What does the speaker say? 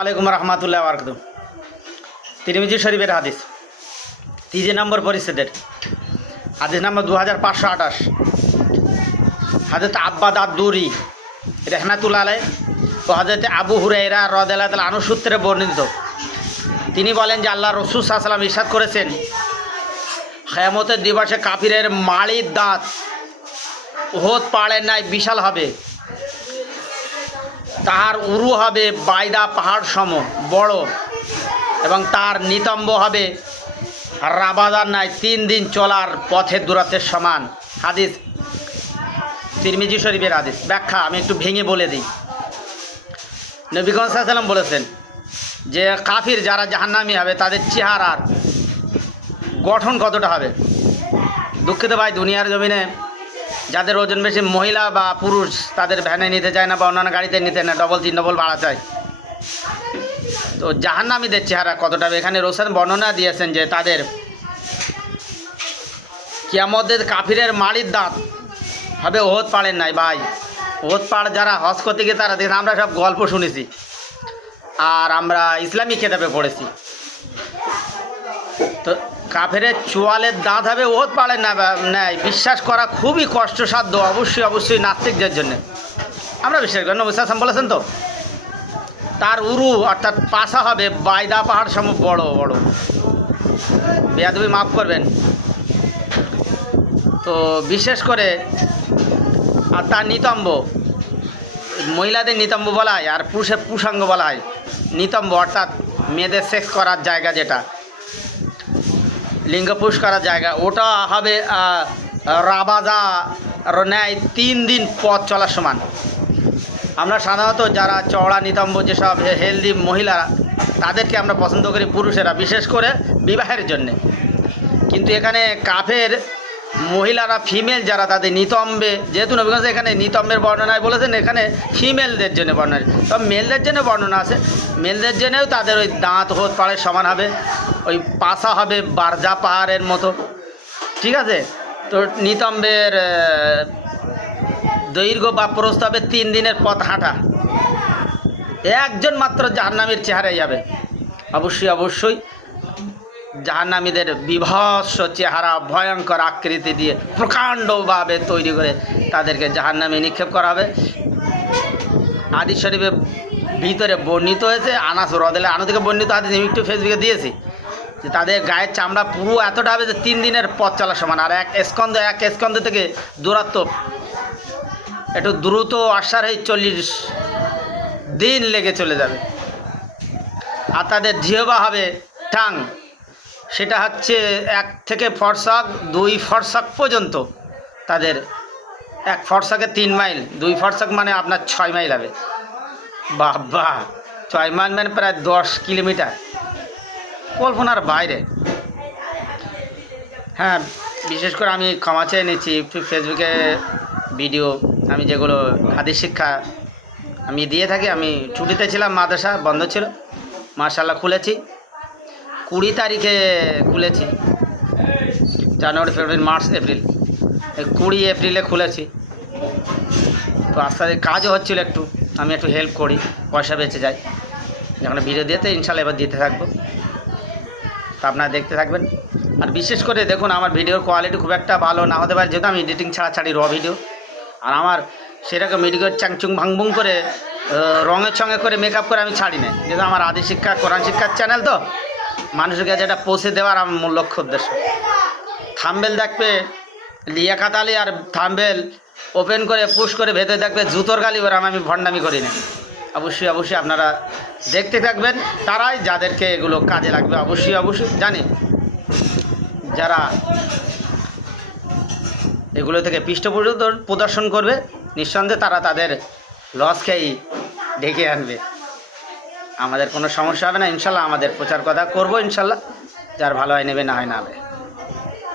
আলাইকুম রহমতুল্লাহ বারকাত তিরমিজি শরীফের হাদিস। তিরিশ নম্বর পরিচ্ছেদের। হাদিস নম্বর দু হাজার পাঁচশো আঠাশ। হাজরত আব্বাদ আব্দুরি রেহমাতুল্লাহ আলাই ও হাজরত আবু হুরাইরা রদাল্লাহ তালা আনুসূত্রে বর্ণিত। তিনি বলেন যে আল্লাহ রসুল সাল্লাম ইরশাদ করেছেন খেয়ামতের দিবসে কাফিরের মাড়ির দাঁত ওহদ পাড়ের নাই, বিশাল হবে। তাহার উরু হবে বাইদা পাহাড় সম বড়, এবং তার নিতম্ব হবে রাবাদার নাই তিন দিন চলার পথের দূরত্বের সমান। হাদিস, তিরমিজি শরীফের হাদিস। ব্যাখ্যা আমি একটু ভেঙে বলে দিই। নবীগঞ্জ সাল্লাম বলেছেন যে, কাফির যারা জাহান্নামি হবে, তাদের চেহারার গঠন কতটা হবে? দুঃখিত ভাই, দুনিয়ার জমিনে যাদের ওজন বেশি, মহিলা বা পুরুষ, তাদের ভ্যানে নিতে চায় না বা অন্যান্য গাড়িতে নিতে না ডবল তিন ডবল ভাড়া চায় তো জাহান্নামীদের চেহারা কতটা? এখানে রোশন বর্ণনা দিয়েছেন যে তাদের কিয়ামতের কাফিরের মাড়ির দাঁত হবে ওহত পাড়ের নাই, ভাই। ওহত পাড় যারা হজ গিয়ে তারা দেখে আমরা সব গল্প শুনেছি। আর আমরা ইসলামী খেতাবে পড়েছি। তো কাফেরের চোয়ালের দাঁত হবে, ওত পারে না নেয়। বিশ্বাস করা খুবই কষ্টসাধ্য, অবশ্যই অবশ্যই নাস্তিকদের জন্য। আমরা বিশ্বাস করি নবী সাসম বলেছেন তো? তার উরু, অর্থাৎ পাশা হবে, বাইদা পাহাড় সম, বড় বড়। বেয়াদবি মাফ করবেন। তো বিশেষ করে, আর তার নিতম্ব, মহিলাদের নিতম্ব বলা হয়, আর পুরুষের পুষাঙ্গ বলা হয়। নিতম্ব, অর্থাৎ মেয়েদের সেক্স করার জায়গা যেটা। লিঙ্গ পুশ করার জায়গা। ওটা হবে রাবাজা ন্যায় তিন দিন পথ চলার সমান। আমরা সাধারণত যারা চওড়া, নিতম্ব যেসব হেলদি মহিলারা, তাদেরকে আমরা পছন্দ করি পুরুষেরা, বিশেষ করে বিবাহের জন্যে। কিন্তু এখানে কাফের মহিলারা ফিমেল যারা, তাদের নিতম্বে। যেহেতু নবীগঞ্জ এখানে নিতম্বের বর্ণনায় বলেছেন এখানে ফিমেলদের জন্য বর্ণনা তবে মেলদের জন্য বর্ণনা আছে। মেলদের জন্যও তাদের ওই দাঁত হোত পাড়ের সমান হবে, ওই পাশা হবে বারজা পাহাড়ের মতো। ঠিক আছে? তো নিতম্বের দৈর্ঘ্য বা প্রস্থ হবে তিন দিনের পথ হাঁটা। একজন মাত্র জাহান্নামীর চেহারাই যাবে। অবশ্যই অবশ্যই। জাহান্নামীদের বিভৎস চেহারা, ভয়ঙ্কর আকৃতি দিয়ে প্রকাণ্ডভাবে তৈরি করে তাদেরকে জাহান্নামে নিক্ষেপ করা হবে। আদি শরীফের ভিতরে বর্ণিত হয়েছে, আনাস রদেলে থেকে বর্ণিত আদি আমি একটু ফেসবুকে দিয়েছি যে তাদের গায়ের চামড়া পুরো এতটা হবে যে তিন দিনের পথ চলা সমান। আর এক স্কন্ধ এক স্কন্ধ থেকে দূরত্ব একটু দ্রুত আসার এই চল্লিশ দিন লেগে চলে যাবে। আর তাদের জিহবা হবে টাং সেটা হচ্ছে এক থেকে ফরসাক দুই ফরসাক পর্যন্ত তাদের। এক ফরসাকে তিন মাইল, দুই ফরসাক মানে আপনার ছয় মাইল হবে। বাবা, ছয় মাইল মানে প্রায় দশ কিলোমিটার। কল্পনার বাইরে। হ্যাঁ বিশেষ করে আমি ক্ষমা চেয়ে নিচ্ছি ফেসবুকে ভিডিও, আমি যেগুলো হাদিস শিক্ষা আমি দিয়ে থাকি, আমি ছুটিতে ছিলাম মাদ্রাসা, বন্ধ ছিল। মার্শাল্লাহ খুলেছি। কুড়ি তারিখে খুলেছি, জানুয়ারি, ফেব্রুয়ারি, মার্চ, এপ্রিল। কুড়ি এপ্রিলে খুলেছি। তো আস্তে কাজও হচ্ছিল একটু, আমি একটু হেল্প করি, পয়সা বেঁচে যায়। যখন ভিডিও দিতে ইনশাল্লাহ এবার দিতে থাকব। তা আপনারা দেখতে থাকবেন। আর বিশেষ করে দেখুন, আমার ভিডিওর কোয়ালিটি খুব একটা ভালো না হতে পারে, যেহেতু আমি এডিটিং ছাড়া ছাড়ি র ভিডিও আর আমার সেরকম ভিডিও চ্যাংচুং ভাংবুং করে রঙের সঙ্গে করে মেকআপ করে আমি ছাড়ি না যেহেতু আমার আদি শিক্ষা, কোরআন শিক্ষার চ্যানেল তো। মানুষের কাছে এটা পৌঁছে দেওয়ার আমার মূল লক্ষ্য, উদ্দেশ্য। থাম্বেল দেখবে, লিয়াকাত আলী আর থাম্বেল ওপেন করে, পুশ করে, ভেতরে দেখবে জুতোর গালি ওরা আমি ভণ্ডামি করি না অবশ্যই অবশ্যই আপনারা দেখতে থাকবেন, তারাই যাদেরকে এগুলো কাজে লাগবে, অবশ্যই অবশ্যই জানি। যারা এগুলো থেকে পৃষ্ঠপোষক প্রদর্শন করবে, নিঃসন্দেহে তারা তাদের লস খেয়েই ডেকে আনবে। আমাদের কোনো সমস্যা হবে না, ইনশাল্লাহ আমাদের প্রচার কথা করব, ইনশাল্লাহ। যার ভালো হয় নেবে, না হয় না হবে।